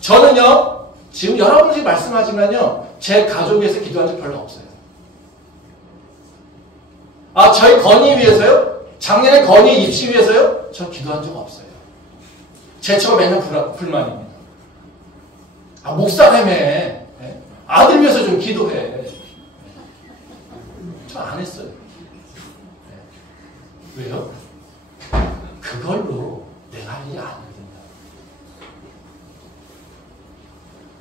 저는요, 지금 여러분들이 말씀하지만요, 제 가족 위해서 기도한 적 별로 없어요. 저희 건이 위해서요? 작년에 건이 입시 위해서요? 저 기도한 적 없어요. 제 처가 맨날 불만입니다. 목사라며, 아들 위해서 좀 기도해. 저 안 했어요. 왜요? 그걸로 내가 할 일이 아니거든요.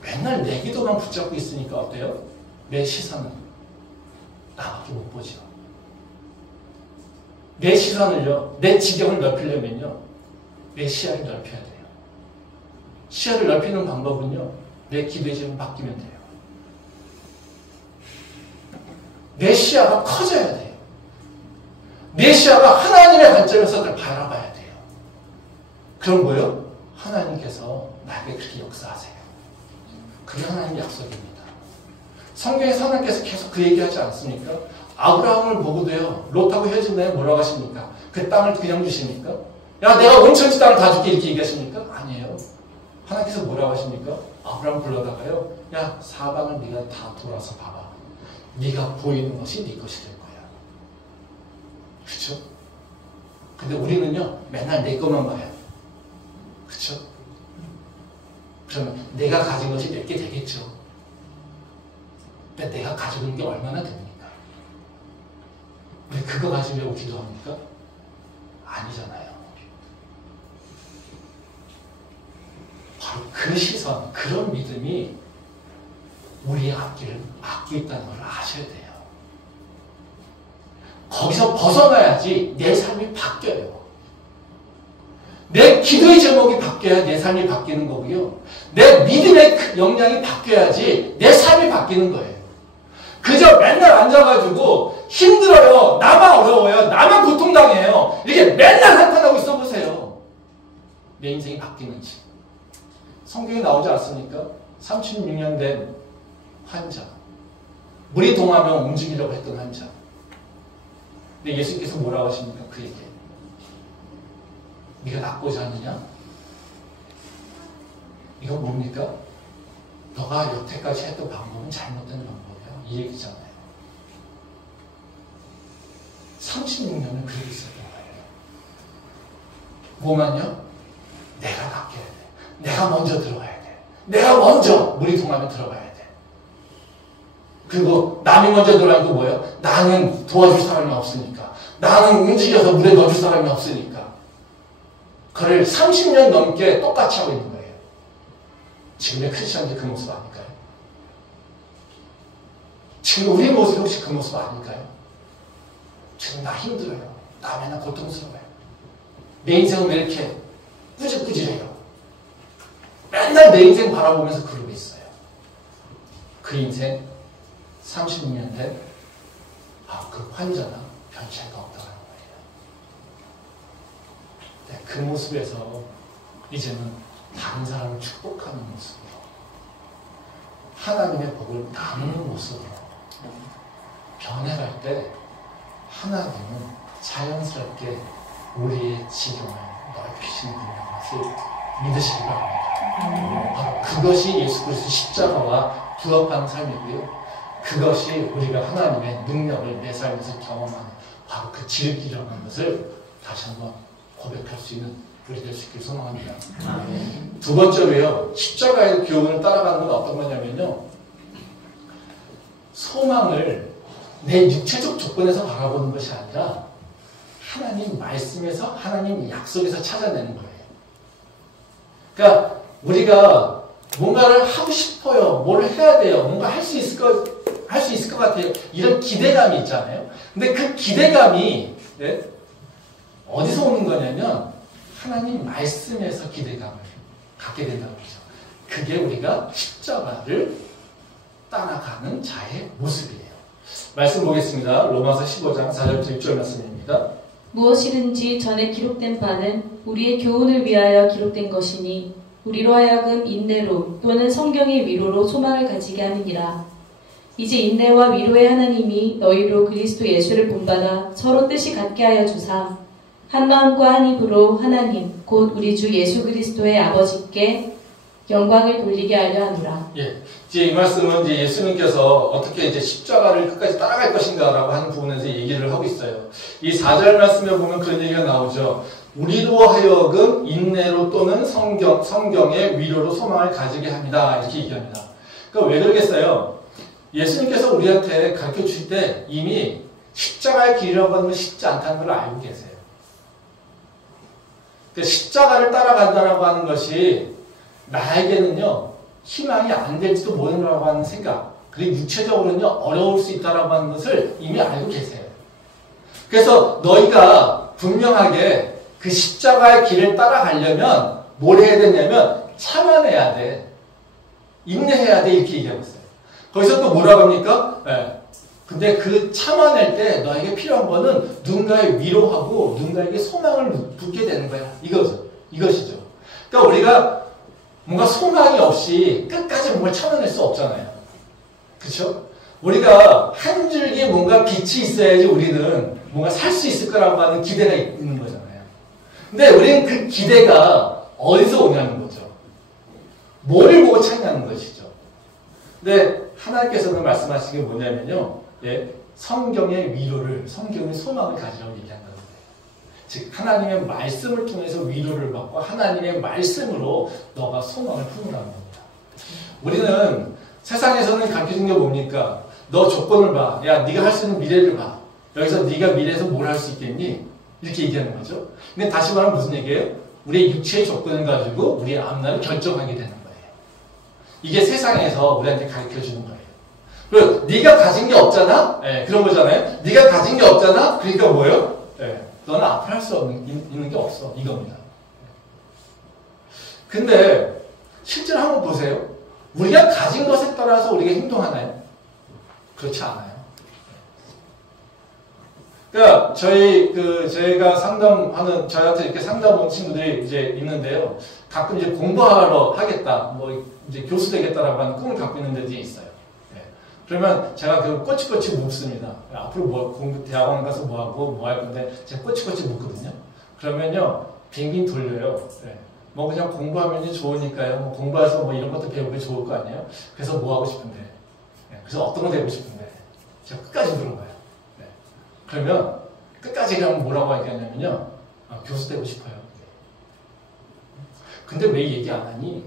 맨날 내 기도만 붙잡고 있으니까 어때요? 내 시선은 나밖에 못 보죠. 내 시선을요, 내 지경을 넓히려면요, 내 시야를 넓혀야 돼요. 시야를 넓히는 방법은요, 내 기도의 지경을 바뀌면 돼요. 내 시야가 커져야 돼요. 내 시야가 하나님의 관점에서 바라봐야 돼요. 그럼 뭐예요? 하나님께서 나에게 그렇게 역사하세요. 그게 하나님의 약속입니다. 성경에서 하나님께서 계속 그 얘기하지 않습니까? 아브라함을 보고도요, 롯하고 헤어진다면 뭐라고 하십니까? 그 땅을 그냥 주십니까? 야, 내가 온천지 땅을 다 줄게, 이렇게 얘기하십니까? 아니에요. 하나님께서 뭐라고 하십니까? 아브라함 불러다가요, 야, 사방을 네가 다 돌아서 봐봐. 네가 보이는 것이 네 것이 될 거야. 그렇죠? 근데 우리는요, 맨날 내 것만 봐요. 그렇죠? 그러면 내가 가진 것이 내게 되겠죠. 근데 내가 가지고 있는 게 얼마나 됩니까? 우리 그거 가지려고 기도합니까? 아니잖아요. 바로 그 시선, 그런 믿음이 우리의 앞길을 막고 있다는 걸 아셔야 돼요. 거기서 벗어나야지 내 삶이 바뀌어요. 내 기도의 제목이 바뀌어야 내 삶이 바뀌는 거고요. 내 믿음의 역량이 바뀌어야지 내 삶이 바뀌는 거예요. 그저 맨날 앉아가지고 힘들어요. 나만 어려워요. 나만 고통당해요. 이렇게 맨날 한탄하고 있어 보세요. 내 인생이 바뀌는지. 성경에 나오지 않습니까? 36년 된 환자. 물이 동하면 움직이려고 했던 환자. 근데 예수께서 뭐라고 하십니까? 그에게. 네가 낫고자 하느냐? 이거 뭡니까? 너가 여태까지 했던 방법은 잘못된 방법이야. 이 얘기잖아요. 36년을 그러고 있었던 거예요. 뭐만요? 내가 낫게 해야 돼. 내가 먼저 들어가야 돼. 내가 먼저 물이 동하면 들어가야 돼. 그리고 남이 먼저 들어가면 또 뭐예요? 나는 도와줄 사람이 없으니까. 나는 움직여서 물에 넣어줄 사람이 없으니까. 그를 30년 넘게 똑같이 하고 있는 거예요. 지금의 크리스천들 그 모습 아닐까요? 지금 우리 모습이 혹시 그 모습 아닐까요? 지금 나 힘들어요. 나 맨날 고통스러워요. 내 인생은 왜 이렇게 꾸질꾸질해요? 맨날 내 인생 바라보면서 그러고 있어요. 그 인생 36년 된 그 환자나 별 차이가 없다는 거예요. 네, 그 모습에서 이제는 다른 사람을 축복하는 모습으로 하나님의 복을 나누는 모습으로 변해갈 때 하나님은 자연스럽게 우리의 지경을 넓히시는 분이라는 것을 믿으시기 바랍니다. 그것이 예수 그리스도 십자가와 부합하는 삶이고요. 그것이 우리가 하나님의 능력을 내 삶에서 경험하는 바로 그 지름길이라는 것을 다시 한번 고백할 수 있는 우리 될 수 있기를 소망합니다. 두 번째로요, 십자가의 교훈을 따라가는 건 어떤 거냐면요, 소망을 내 육체적 조건에서 바라보는 것이 아니라 하나님 말씀에서, 하나님 약속에서 찾아내는 거예요. 그러니까 우리가 뭔가를 하고 싶어요. 뭘 해야 돼요. 뭔가 할 수 있을 것 같아요. 이런 기대감이 있잖아요. 근데 그 기대감이 어디서 오는 거냐면 하나님 말씀에서 기대감을 갖게 된다는 거죠. 그게 우리가 십자가를 따라가는 자의 모습이에요. 말씀 보겠습니다. 로마서 15장 4절부터 6절 말씀입니다. 무엇이든지 전에 기록된 바는 우리의 교훈을 위하여 기록된 것이니 우리로 하여금 인내로 또는 성경의 위로로 소망을 가지게 함이니라. 이제 인내와 위로의 하나님이 너희로 그리스도 예수를 본받아 서로 뜻이 같게 하여 주사 한 마음과 한 입으로 하나님 곧 우리 주 예수 그리스도의 아버지께 영광을 돌리게 하려 하노라. 예, 이제 이 말씀은 이제 예수님께서 어떻게 이제 십자가를 끝까지 따라갈 것인가라고 하는 부분에서 얘기를 하고 있어요. 이 4절 말씀에 보면 그런 얘기가 나오죠. 우리로 하여금 인내로 또는 성경의 위로로 소망을 가지게 합니다. 이렇게 얘기합니다. 그러니까 왜 그러겠어요? 예수님께서 우리한테 가르쳐 주실 때 이미 십자가의 길이라고 하는 건 쉽지 않다는 걸 알고 계세요. 그러니까 십자가를 따라간다라고 하는 것이 나에게는요, 희망이 안 될지도 모른다고 하는 생각, 그리고 육체적으로는요, 어려울 수 있다라고 하는 것을 이미 알고 계세요. 그래서 너희가 분명하게 그 십자가의 길을 따라가려면 뭘 해야 되냐면 참아내야 돼. 인내해야 돼. 이렇게 얘기하고 있어요. 거기서 또 뭐라고 합니까? 네. 근데 그 참아낼 때 너에게 필요한 거는 누군가의 위로하고 누군가에게 소망을 붓게 되는 거야. 이것이죠. 그러니까 우리가 뭔가 소망이 없이 끝까지 뭔가 참아낼 수 없잖아요. 그렇죠? 우리가 한 줄기 뭔가 빛이 있어야지 우리는 뭔가 살 수 있을 거라고 하는 기대가 있는 거잖아요. 근데 우리는 그 기대가 어디서 오냐는 거죠. 뭐를 보고 찾냐는 것이죠. 근데 하나님께서는 말씀하신 게 뭐냐면요. 성경의 위로를, 성경의 소망을 가지라고 얘기한다는 거예요. 즉 하나님의 말씀을 통해서 위로를 받고 하나님의 말씀으로 너가 소망을 품으라는 겁니다. 우리는 세상에서는 가르쳐준 게 뭡니까? 너 조건을 봐. 야, 네가 할 수 있는 미래를 봐. 여기서 네가 미래에서 뭘 할 수 있겠니? 이렇게 얘기하는 거죠. 근데 다시 말하면 무슨 얘기예요? 우리의 육체의 조건을 가지고 우리의 앞날을 결정하게 되는 거예요. 이게 세상에서 우리한테 가르쳐주는 거예요. 그리고 네가 가진 게 없잖아? 그런 거잖아요. 네가 가진 게 없잖아? 그러니까 뭐예요? 너는 앞으로 할 수 있는 게 없어. 이겁니다. 근데 실제로 한번 보세요. 우리가 가진 것에 따라서 우리가 행동하나요? 그렇지 않아요. 그러니까 저희가 상담하는, 저희한테 이렇게 상담 온 친구들이 이제 있는데요. 가끔 이제 공부하러 하겠다, 이제 교수 되겠다라고 하는 꿈을 갖고 있는 데도 있어요. 그러면 제가 그 꼬치꼬치 묻습니다. 앞으로 대학원 가서 뭐 할 건데, 제가 꼬치꼬치 묻거든요. 그러면요, 빙빙 돌려요. 그냥 공부하면 좋으니까요. 공부해서 이런 것도 배우기 좋을 거 아니에요? 그래서 뭐 하고 싶은데? 그래서 어떤 거 되고 싶은데? 제가 끝까지 물어봐요. 그러면 끝까지 그냥 뭐라고 얘기하냐면요. 교수 되고 싶어요. 근데 왜 얘기 안 하니?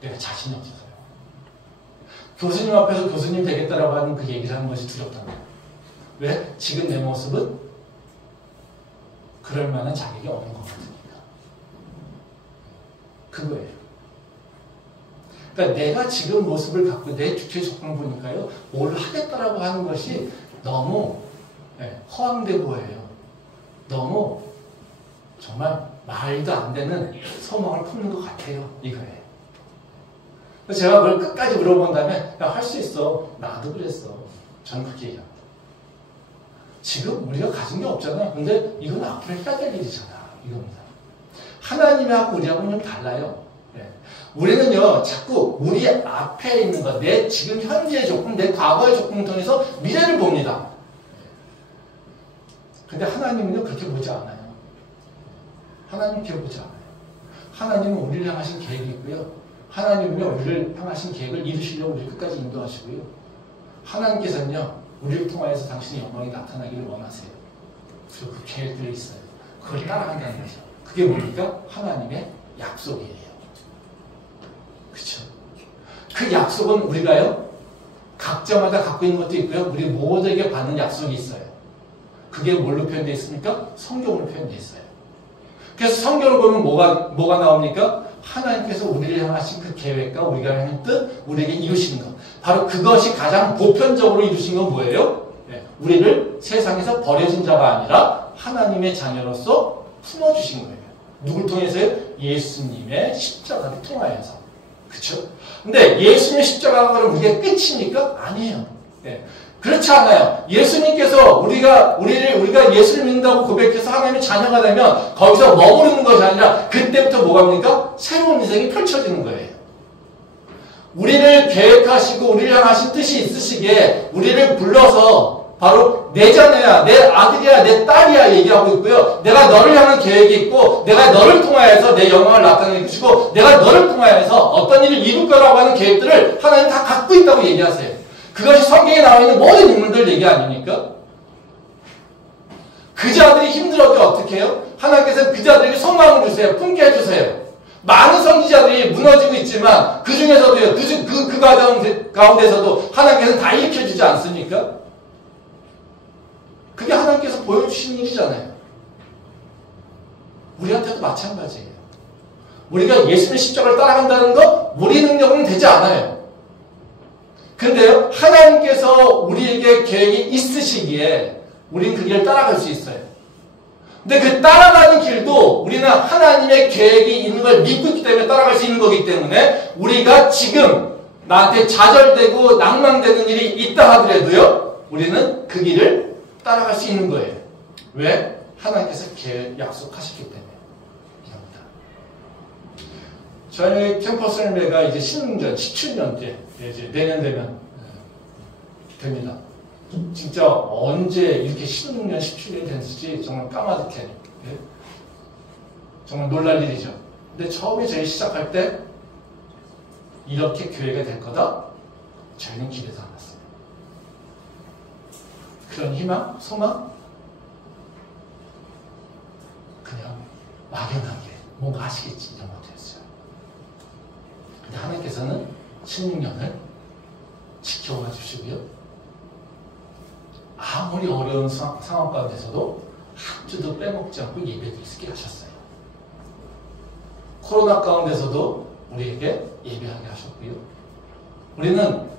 내가 자신이 없어서요. 교수님 앞에서 교수님 되겠다라고 하는 그 얘기를 하는 것이 두렵다는 거예요. 왜? 지금 내 모습은 그럴 만한 자격이 없는 것 같으니까. 그거예요. 그러니까 내가 지금 모습을 갖고 내 주체 조건을 보니까요, 뭘 하겠다라고 하는 것이 너무 허황돼 보여요. 너무 정말 말도 안 되는 소망을 품는 것 같아요. 이거예요. 그래서 제가 그걸 끝까지 물어본 다음에 할 수 있어. 나도 그랬어. 저는 그렇게 얘기합니다. 지금 우리가 가진 게 없잖아. 근데 이건 앞으로 해야 될 일이잖아. 이겁니다. 하나님하고 우리하고는 좀 달라요. 우리는요, 자꾸 우리 앞에 있는 것, 내 지금 현재의 조건, 내 과거의 조건을 통해서 미래를 봅니다. 근데 하나님은요, 그렇게 보지 않아요. 하나님 그렇게 보지 않아요. 하나님은 우리를 향하신 계획이 있고요. 하나님은요, 우리를 향하신 계획을 이루시려고 우리를 끝까지 인도하시고요. 하나님께서는요, 우리를 통하여서 당신의 영광이 나타나기를 원하세요. 그리고 그 계획들이 있어요. 그걸 따라간다는 거죠. 그게 뭡니까? 하나님의 약속이에요. 그렇죠? 그 약속은 우리가요, 각자마다 갖고 있는 것도 있고요. 우리 모두에게 받는 약속이 있어요. 그게 뭘로 표현되어 있습니까? 성경으로 표현되어 있어요. 그래서 성경을 보면 뭐가 나옵니까? 하나님께서 우리를 향하신 그 계획과 우리가 향한 뜻, 우리에게 이루시는 것. 바로 그것이 가장 보편적으로 이루신 건 뭐예요? 우리를 세상에서 버려진 자가 아니라 하나님의 자녀로서 품어주신 거예요. 누굴 통해서요? 예수님의 십자가를 통하여서. 그렇죠? 근데 예수님의 십자가가 그럼 우리의 끝입니까? 아니에요. 그렇지 않아요. 예수님께서 우리가 예수를 믿는다고 고백해서 하나님의 자녀가 되면 거기서 머무르는 것이 아니라 그때부터 뭐가 됩니까? 새로운 인생이 펼쳐지는 거예요. 우리를 계획하시고 우리를 향하신 뜻이 있으시기에 우리를 불러서 바로 내 자녀야, 내 아들이야, 내 딸이야 얘기하고 있고요. 내가 너를 향한 계획이 있고 내가 너를 통하여서 내 영광을 나타내게 주시고 내가 너를 통하여서 어떤 일을 이룰 거라고 하는 계획들을 하나님 다 갖고 있다고 얘기하세요. 그것이 성경에 나와 있는 모든 인물들 얘기 아닙니까? 그 자들이 힘들어도 어떻게 해요? 하나님께서 그 자들에게 소망을 주세요. 품게 해주세요. 많은 선지자들이 무너지고 있지만 그 중에서도요, 그 가운데서도 하나님께서는 다 일으켜주지 않습니까? 그게 하나님께서 보여주신 일이잖아요. 우리한테도 마찬가지예요. 우리가 예수님의 십자가를 따라간다는 거 우리 능력은 되지 않아요. 근데요, 하나님께서 우리에게 계획이 있으시기에 우리는 그 길을 따라갈 수 있어요. 근데 그 따라가는 길도 우리는 하나님의 계획이 있는 걸 믿고 있기 때문에 따라갈 수 있는 거기 때문에 우리가 지금 나한테 좌절되고 낭망되는 일이 있다 하더라도요, 우리는 그 길을 따라갈 수 있는 거예요. 왜? 하나님께서 계획 약속하셨기 때문에. 이겁니다. 저희 캠퍼스 열매가 이제 16년, 17년째 이제 내년 되면 됩니다. 진짜 언제 이렇게 16년, 17년이 됐을지 정말 까마득해. 정말 놀랄 일이죠. 근데 처음에 저희 시작할 때 이렇게 교회가 될 거다? 저희는 기대도 안 했어요. 그런 희망, 소망? 그냥 막연하게 뭔가 하시겠지 이런 것들이었어요. 근데 하나님께서는 16년을 지켜와 주시고요. 아무리 어려운 상황 가운데서도 한 주도 빼먹지 않고 예배를 있게 하셨어요. 코로나 가운데서도 우리에게 예배하게 하셨고요. 우리는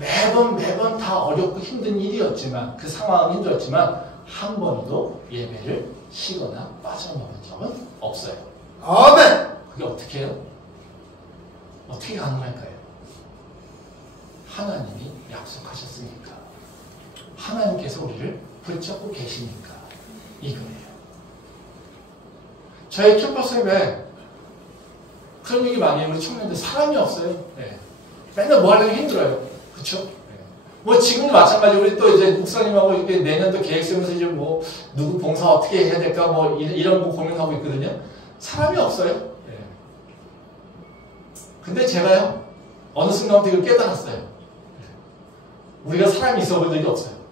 매번 다 어렵고 힘든 일이었지만 그 상황은 힘들었지만 한 번도 예배를 쉬거나 빠져먹은 적은 없어요. 아멘! 그게 어떻게 해요? 어떻게 가능할까요? 하나님이 약속하셨으니까. 하나님께서 우리를 붙잡고 계시니까 이거예요. 저희 캠퍼스에 그런 얘기 많이 해요. 우리 청년들 사람이 없어요. 네. 맨날 뭐 하려면 힘들어요. 그쵸? 네. 뭐 지금도 마찬가지로 우리 또 이제 목사님하고 이렇게 내년도 계획 세우면서 이제 뭐 누구 봉사 어떻게 해야 될까 뭐 이런 거 고민하고 있거든요. 사람이 없어요. 네. 근데 제가요 어느 순간부터 이걸 깨달았어요. 네. 우리가 사람이 있어 본 적이 없어요.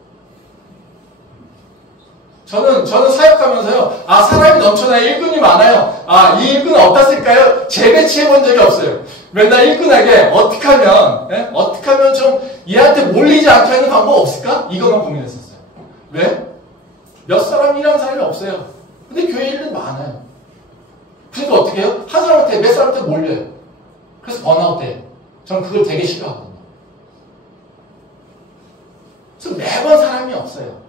저는 사역하면서요, 사람이 넘쳐나요. 일꾼이 많아요. 이 일꾼은 어디다 쓸까요? 재배치해 본 적이 없어요. 맨날 일꾼에게 어떻게 하면 좀 얘한테 몰리지 않게 하는 방법 없을까? 이것만 고민했었어요. 왜? 몇 사람 일하는 사람이 없어요. 근데 교회 일은 많아요. 그러니까 어떻게 해요? 한 사람한테, 몇 사람한테 몰려요. 그래서 번아웃 돼요. 저는 그걸 되게 싫어하거든요. 그래서 매번 사람이 없어요.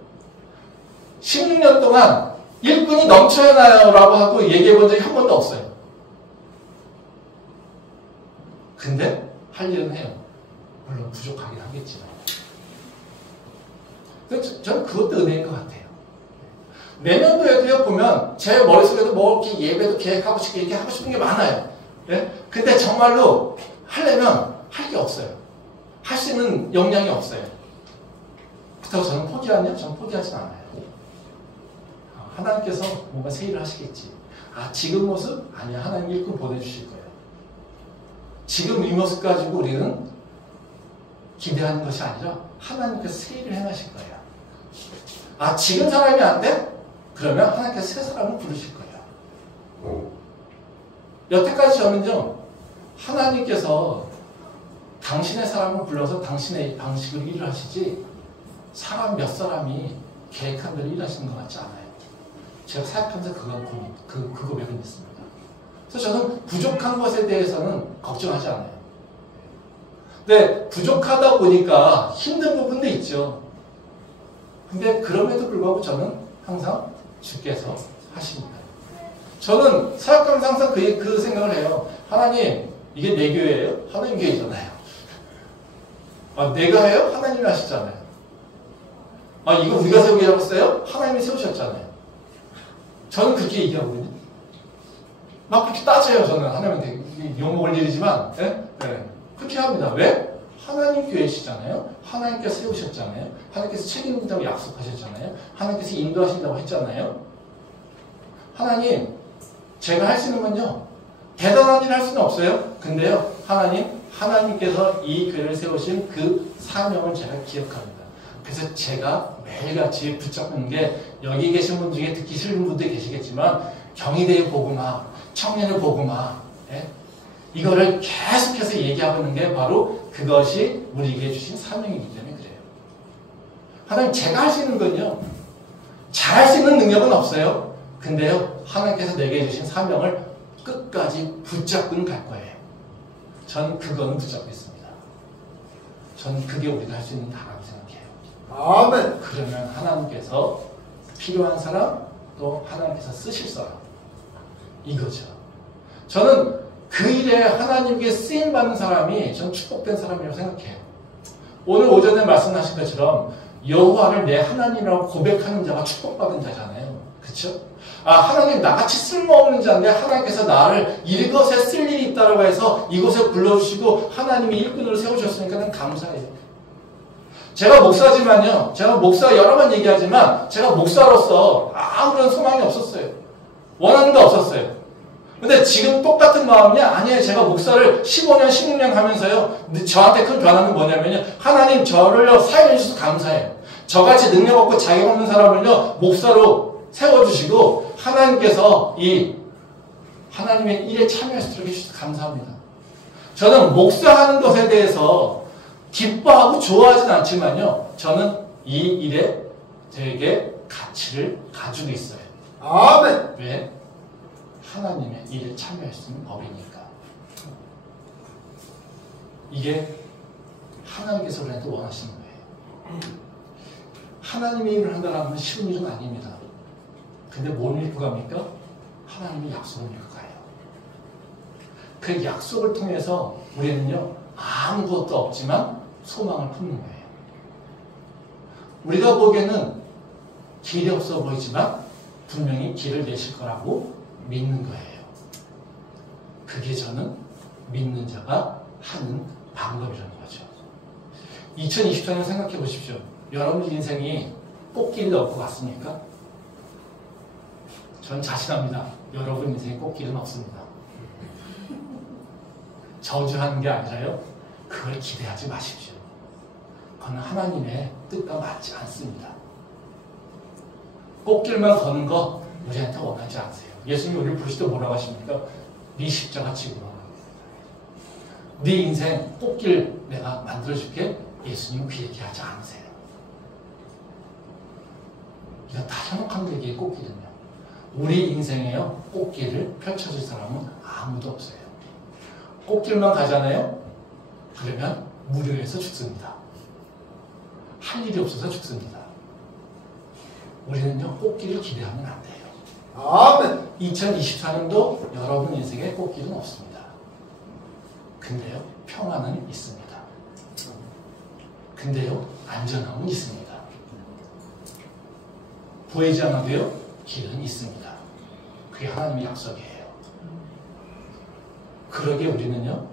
16년 동안 일꾼이 넘쳐야 나요 라고 하고 얘기해 본 적이 한 번도 없어요. 근데 할 일은 해요. 물론 부족하긴 하겠지만. 저는 그것도 은혜인 것 같아요. 내년도에도요, 보면 제 머릿속에도 뭐 이렇게 예배도 계획하고 싶고 이렇게 하고 싶은 게 많아요. 예? 근데 정말로 하려면 할 게 없어요. 할 수 있는 역량이 없어요. 그렇다고 저는 포기하냐? 저는 포기하진 않아요. 하나님께서 뭔가 새 일을 하시겠지. 지금 모습? 아니야. 하나님 일꾼 보내주실 거예요. 지금 이 모습 가지고 우리는 기대하는 것이 아니라 하나님께서 새 일을 행하실 거예요. 지금 사람이 안 돼? 그러면 하나님께서 새 사람을 부르실 거예요. 여태까지 저는요, 하나님께서 당신의 사람을 불러서 당신의 방식으로 일을 하시지 사람 몇 사람이 계획한 대로 일하시는 것 같지 않아요. 제가 사역하면서 그 고백을 했습니다. 그래서 저는 부족한 것에 대해서는 걱정하지 않아요. 근데 부족하다 보니까 힘든 부분도 있죠. 근데 그럼에도 불구하고 저는 항상 주께서 하십니다. 저는 사역하면서 항상 그 생각을 해요. 하나님, 이게 내 교회예요? 하나님 교회잖아요. 내가 해요? 하나님이 하시잖아요. 이거 우리가 세우게 잡았어요? 하나님이 세우셨잖아요. 저는 그렇게 얘기하거든요. 막 그렇게 따져요, 저는. 하나님한테 욕먹을 일이지만, 그렇게 합니다. 왜? 하나님 교회시잖아요. 하나님께서 세우셨잖아요. 하나님께서 책임진다고 약속하셨잖아요. 하나님께서 인도하신다고 했잖아요. 하나님, 제가 할 수 있는 건요, 대단한 일 할 수는 없어요. 근데요, 하나님께서 이 교회를 세우신 그 사명을 제가 기억합니다. 그래서 제가 매일같이 붙잡는 게, 여기 계신 분 중에 듣기 싫은 분도 계시겠지만, 경희대의 복음화, 청년의 복음화, 이거를 계속해서 얘기하고 있는 게 바로 그것이 우리에게 주신 사명이기 때문에 그래요. 하나님, 제가 할 수 있는 건요, 잘할 수 있는 능력은 없어요. 근데요, 하나님께서 내게 주신 사명을 끝까지 붙잡고는 갈 거예요. 전 그거는 붙잡고 있습니다. 전 그게 우리가 할 수 있는 다라고 생각해요. 아멘. 그러면 하나님께서 필요한 사람, 또 하나님께서 쓰실 사람, 이거죠. 저는 그 일에 하나님께 쓰임받는 사람이 전 축복된 사람이라고 생각해요. 오늘 오전에 말씀하신 것처럼 여호와를 내 하나님이라고 고백하는 자가 축복받은 자잖아요. 그렇죠? 하나님, 나같이 쓸모없는 자인데 하나님께서 나를 이것에 쓸 일이 있다고 해서 이곳에 불러주시고 하나님이 일꾼으로 세우셨으니까 난 감사해요. 제가 목사지만요, 제가 목사 여러 번 얘기하지만 제가 목사로서 아무런 소망이 없었어요. 원하는 게 없었어요. 근데 지금 똑같은 마음이 아니에요. 제가 목사를 15년, 16년 하면서요, 저한테 큰 변화는 뭐냐면요, 하나님 저를요 사용해 주셔서 감사해요. 저같이 능력 없고 자격 없는 사람을요 목사로 세워주시고 하나님께서 이 하나님의 일에 참여할 수 있도록 해주셔서 감사합니다. 저는 목사하는 것에 대해서 기뻐하고 좋아하진 않지만요, 저는 이 일에 되게 가치를 가지고 있어요. 아멘. 왜? 하나님의 일에 참여할 수 있는 법이니까. 이게 하나님께서 우리한테 원하시는 거예요. 하나님의 일을 한다는 건 쉬운 일은 아닙니다. 근데 뭘 믿고 갑니까? 하나님의 약속을 믿고 가요. 그 약속을 통해서 우리는요, 아무것도 없지만 소망을 품는 거예요. 우리가 보기에는 길이 없어 보이지만 분명히 길을 내실 거라고 믿는 거예요. 그게 저는 믿는 자가 하는 방법이라는 거죠. 2024년 생각해 보십시오. 여러분 인생이 꽃길이 없고 같습니까? 전 자신합니다. 여러분 인생에 꽃길은 없습니다. 저주하는 게 아니라요, 그걸 기대하지 마십시오. 그건 하나님의 뜻과 맞지 않습니다. 꽃길만 걷는 거 우리한테 원하지 않으세요. 예수님 우리를 부르실 때 뭐라고 하십니까? 네 십자가 지고 나가. 네 인생 꽃길 내가 만들어줄게. 예수님 그 얘기하지 않으세요. 이건 다 현혹한 얘기의 꽃길은요. 우리 인생에요 꽃길을 펼쳐줄 사람은 아무도 없어요. 꽃길만 가잖아요. 그러면 무료해서 죽습니다. 할 일이 없어서 죽습니다. 우리는요 꽃길을 기대하면 안 돼요. 아멘. 2024년도 여러분 인생에 꽃길은 없습니다. 근데요 평안은 있습니다. 근데요 안전함은 있습니다. 보이지 않아도요 길은 있습니다. 그게 하나님의 약속이에요. 그러게 우리는요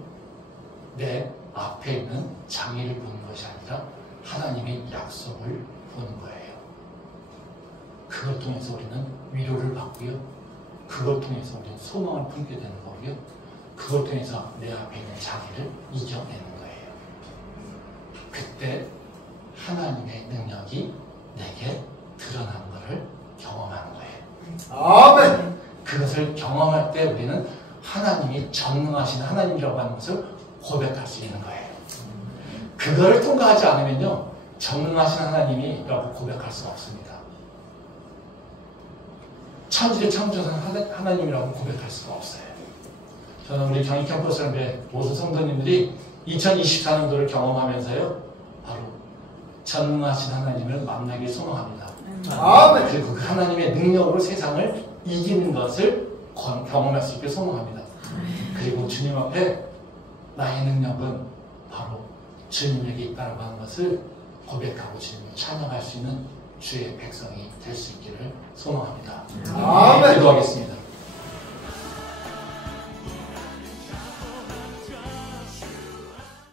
내 앞에 있는 장애를 보는 것이 아니라 하나님의 약속을 보는 거예요. 그걸 통해서 우리는 위로를 받고요. 그걸 통해서 우리는 소망을 품게 되는 거고요. 그걸 통해서 내 앞에 있는 장애를 이겨내는 거예요. 그때 하나님의 능력이 내게 드러나는 것을 경험하는 거예요. 아멘. 그것을 경험할 때 우리는 하나님이 전능하신 하나님이라고 하는 것을 고백할 수 있는 거예요. 그거를 통과하지 않으면요 전능하신 하나님이라고 고백할 수가 없습니다. 천지를 창조하신 하나님이라고 고백할 수가 없어요. 저는 우리 경희 캠퍼스의 모든 성도님들이 2024년도를 경험하면서요 바로 전능하신 하나님을 만나길 소망합니다. 아멘. 그리고 그 하나님의 능력으로 세상을 이기는 것을 경험할 수 있게 소망합니다. 그리고 주님 앞에 나의 능력은 바로 주님에게 있다고 하는 것을 고백하고 주님을 찬양할 수 있는 주의 백성이 될 수 있기를 소망합니다. 아멘. 기도하겠습니다.